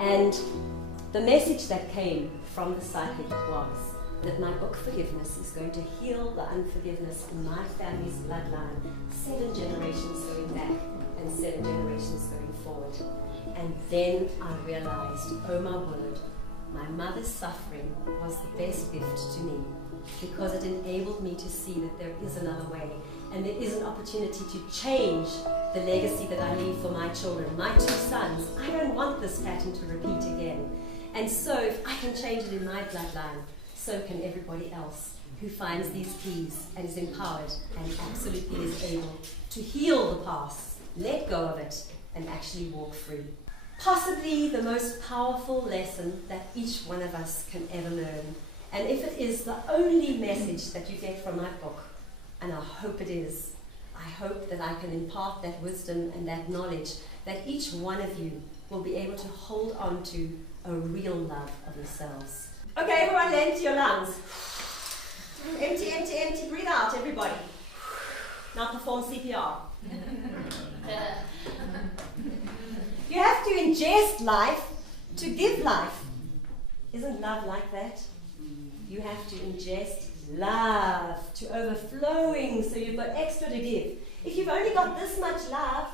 And the message that came from the psychic was that my book Forgiveness is going to heal the unforgiveness in my family's bloodline, 7 generations going back and 7 generations going forward. And then I realized, oh my word, my mother's suffering was the best gift to me, because it enabled me to see that there is another way, and there is an opportunity to change the legacy that I leave for my children, my 2 sons. I don't want this pattern to repeat again. And so if I can change it in my bloodline, so can everybody else who finds these keys and is empowered and absolutely is able to heal the past, let go of it, and actually walk free. Possibly the most powerful lesson that each one of us can ever learn. And if it is the only message that you get from my book, and I hope it is, I hope that I can impart that wisdom and that knowledge, that each one of you will be able to hold on to a real love of yourselves. Okay, everyone, empty your lungs. Empty, empty, empty. Breathe out, everybody. Now perform CPR. You have to ingest life to give life. Isn't love like that? You have to ingest love to overflowing, so you've got extra to give. If you've only got this much love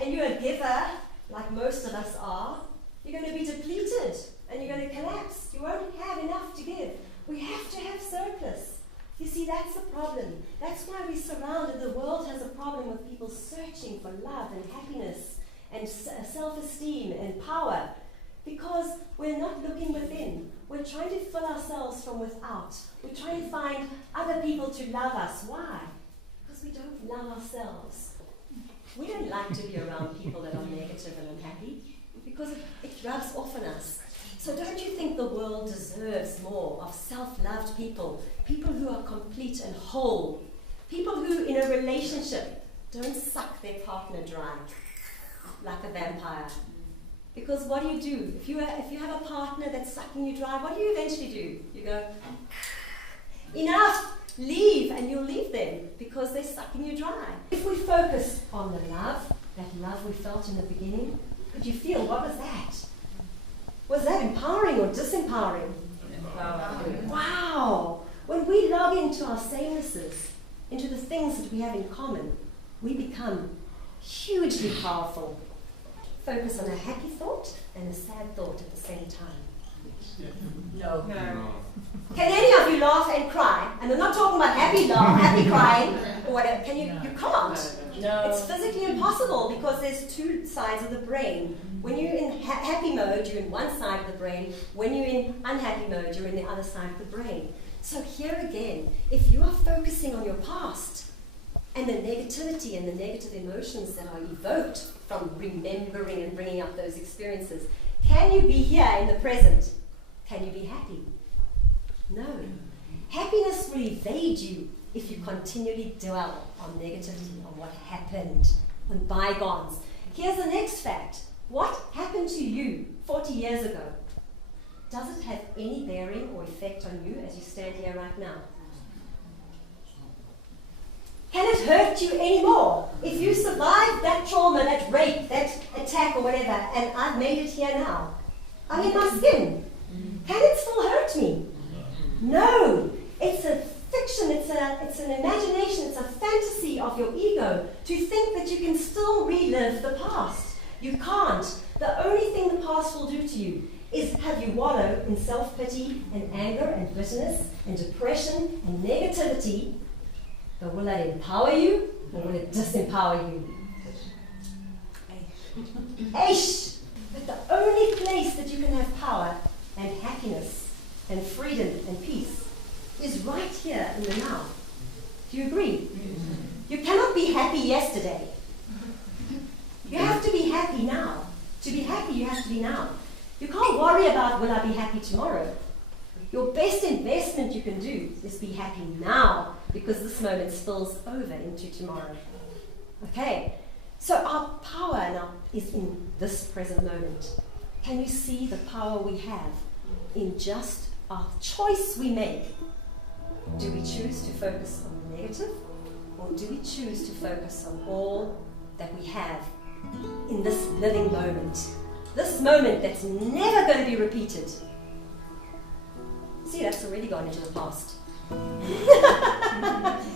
and you're a giver, like most of us are, you're going to be depleted and you're going to collapse. You won't have enough to give. We have to have surplus. You see, that's the problem. That's why we're surrounded. The world has a problem with people searching for love and happiness and self-esteem and power, because we're not looking within. We're trying to fill ourselves from without. We're trying to find other people to love us. Why? Because we don't love ourselves. We don't like to be around people that are negative and unhappy, because it rubs off on us. So don't you think the world deserves more of self-loved people, people who are complete and whole, people who in a relationship don't suck their partner dry like a vampire? Because what do? If you have a partner that's sucking you dry, what do you eventually do? You go, enough, leave, and you'll leave them because they're sucking you dry. If we focus on the love, that love we felt in the beginning, could you feel, what was that? Was that empowering or disempowering? Empowering. Wow! When we log into our samenesses, into the things that we have in common, we become hugely powerful. Focus on a happy thought and a sad thought at the same time. No. Can any of you laugh and cry? And I'm not talking about happy laugh, happy crying, or whatever. Can you? You can't. No. It's physically impossible, because there's 2 sides of the brain. When you're in happy mode, you're in one side of the brain. When you're in unhappy mode, you're in the other side of the brain. So here again, if you are focusing on your past and the negativity and the negative emotions that are evoked from remembering and bringing up those experiences, can you be here in the present? Can you be happy? No. Happiness will evade you if you continually dwell on negativity, on what happened, on bygones. Here's the next fact. What happened to you 40 years ago? Does it have any bearing or effect on you as you stand here right now? Can it hurt you anymore? If you survived that trauma, that rape, that attack or whatever, and I've made it here now, I'm in my skin, can it still hurt me? No. It's a fiction, it's an imagination, it's a fantasy of your ego to think that you can still relive the past. You can't. The only thing the past will do to you is have you wallow in self-pity and anger and bitterness and depression and negativity. But will that empower you, or will it disempower you? Aish! But the only place that you can have power and happiness and freedom and peace is right here in the now. Do you agree? You cannot be happy yesterday. You have to be happy now. To be happy, you have to be now. You can't worry about, will I be happy tomorrow? Your best investment you can do is be happy now, because this moment spills over into tomorrow. Okay, so our power is in this present moment. Can you see the power we have in just our choice we make? Do we choose to focus on the negative, or do we choose to focus on all that we have in this living moment? This moment that's never going to be repeated. See, that's already gone into the past.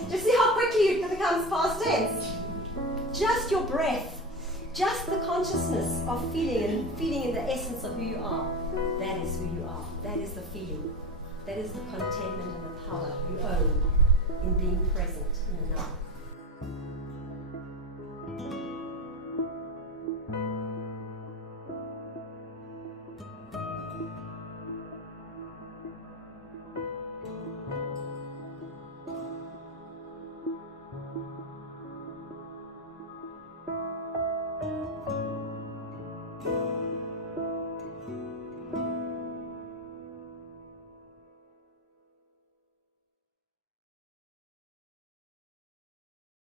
Just see how quickly it becomes past tense. Just your breath, just the consciousness of feeling and feeling in the essence of who you are. That is who you are. That is the feeling. That is the contentment and the power you own in being present in the now.